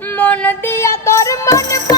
মন দিয়া তোর মন